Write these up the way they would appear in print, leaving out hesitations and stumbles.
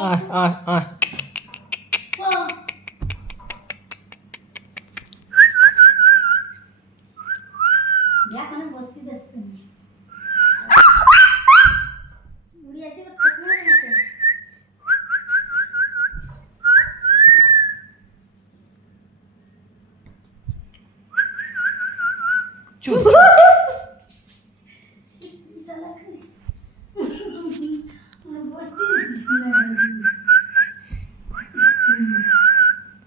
আয় আয় আয় চুপ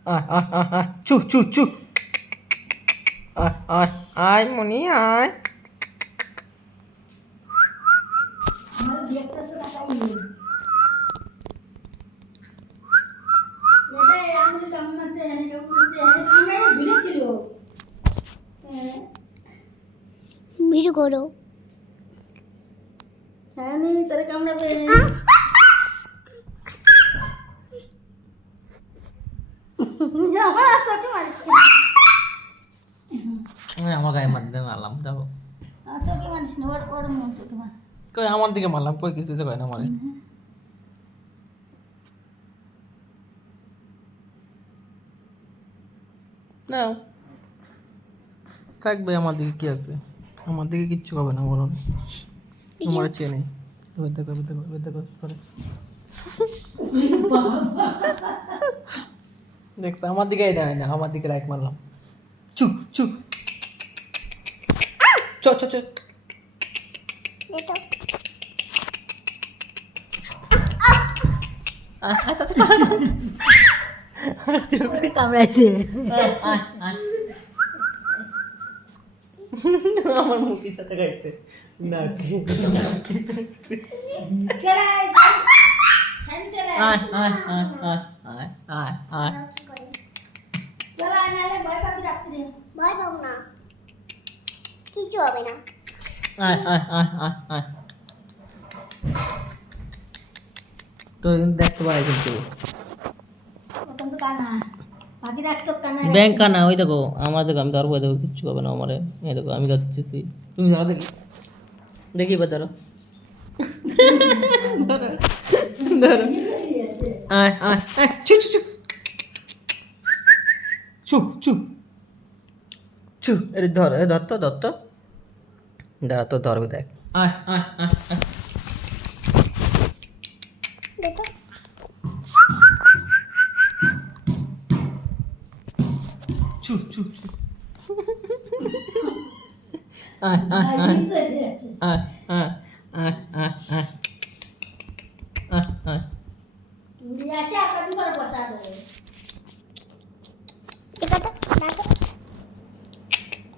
আয় আয় আয় আয় চু চু চু আয় আয় আয় মনি আয় ভিডিও করো তোরে কামড়াবে আমার গায়ে মারতে মারলাম যাবো চোখে মানিস না ওর মন চোখে মান কই আমার দিকে মারলাম কই কিছু তো কয় না মারে না থাকবে আমার দিকে কি আছে আমার দিকে কিচ্ছু হবে না বলুন আমার চেনে দেখো দেখো দেখো করে দেখো আমার দিকে দেয় না আমার দিকে রাইট মারলাম চুপ চুপ চ চ চ কামড়াইছে আমার মুখের সাথে গাইতে না আয় আয় আয় আয় আয় আয় ভয় পাবো না কিচ্ছু হবে না আয় আয় আয় আয় আয় তো দেখতে পাই কিন্তু ব্যাংক কানা ওই দেখো আমার দেখো আমি ধরবো দেখো কিচ্ছু হবে না আমারে এই দেখো আমি যাচ্ছি তুমি ধরো দেখি দেখি বা ধরো ধরো আয় আয় আয় চু চু চু চু চু চু এর ধর এ ধর তো দাঁড়া তো ধরবে দেখ আয় আয় আয় আয় দেখো চু চু চু আয় আয় আয় আয় আয় আয় আয় আয় আয় আয়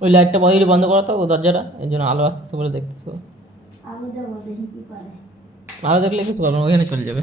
ওই লাইটটা বন্ধ করো তো ও দরজাটা এর জন্য আলো আসতেছে বলে দেখতেছো আলো দেখলে কিছু পারবে না ওখানে চলে যাবে